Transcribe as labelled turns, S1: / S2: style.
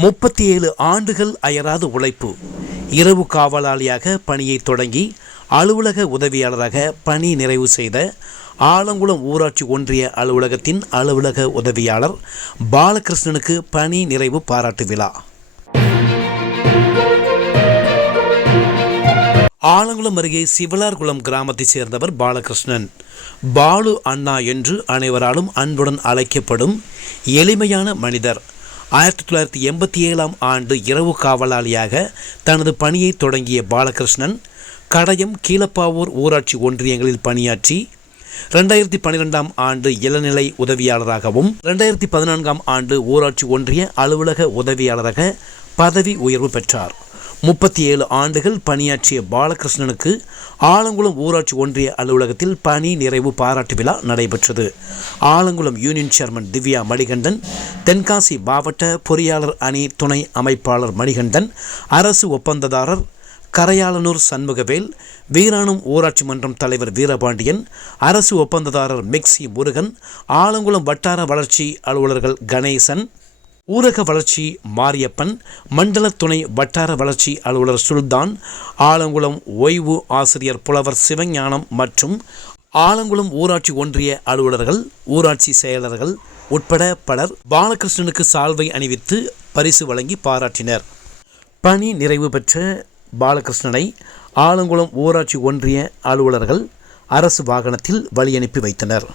S1: முப்பத்தி ஏழு ஆண்டுகள் அயராது உழைப்பு. இரவு காவலாளியாக பணியை தொடங்கி அலுவலக உதவியாளராக பணி நிறைவு செய்த ஆலங்குளம் ஊராட்சி ஒன்றிய அலுவலகத்தின் அலுவலக உதவியாளர் பாலகிருஷ்ணனுக்கு பணி நிறைவு பாராட்டு விழா. ஆலங்குளம் அருகே சிவலார்குளம் கிராமத்தைச் சேர்ந்தவர் பாலகிருஷ்ணன். பாலு அண்ணா என்று அனைவராலும் அன்புடன் அழைக்கப்படும் எளிமையான மனிதர். ஆயிரத்தி தொள்ளாயிரத்தி எண்பத்தி ஏழாம் ஆண்டு இரவு காவலாளியாக தனது பணியை தொடங்கிய பாலகிருஷ்ணன் கடையம் கீழப்பாவூர் ஊராட்சி ஒன்றியங்களில் பணியாற்றி ரெண்டாயிரத்தி பன்னிரெண்டாம் ஆண்டு இளநிலை உதவியாளராகவும் ரெண்டாயிரத்தி பதினான்காம் ஆண்டு ஊராட்சி ஒன்றிய அலுவலக உதவியாளராக பதவி உயர்வு பெற்றார். முப்பத்தி ஏழு ஆண்டுகள் பணியாற்றிய பாலகிருஷ்ணனுக்கு ஆலங்குளம் ஊராட்சி ஒன்றிய அலுவலகத்தில் பணி நிறைவு பாராட்டு விழா நடைபெற்றது. ஆலங்குளம் யூனியன் சேர்மன் திவ்யா மணிகண்டன் தென்காசி மாவட்ட பொறியாளர் அணி துணை அமைப்பாளர் மணிகண்டன் அரசு ஒப்பந்ததாரர் கரையாளனூர் சண்முகவேல் வீராணம் ஊராட்சி மன்றம் தலைவர் வீரபாண்டியன் அரசு ஒப்பந்ததாரர் மிக்ஸி முருகன் ஆலங்குளம் வட்டார வளர்ச்சி அலுவலர்கள் கணேசன் ஊரக வளர்ச்சி மாரியப்பன் மண்டல துணை வட்டார வளர்ச்சி அலுவலர் சுல்தான் ஆலங்குளம் ஓய்வு ஆசிரியர் புலவர் சிவஞானம் மற்றும் ஆலங்குளம் ஊராட்சி ஒன்றிய அலுவலர்கள் ஊராட்சி செயலர்கள் உட்பட பலர் பாலகிருஷ்ணனுக்கு சால்வை அணிவித்து பரிசு வழங்கி பாராட்டினர். பணி நிறைவு பெற்ற பாலகிருஷ்ணனை ஆலங்குளம் ஊராட்சி ஒன்றிய அலுவலர்கள் அரசு வாகனத்தில் வழியனுப்பி வைத்தனர்.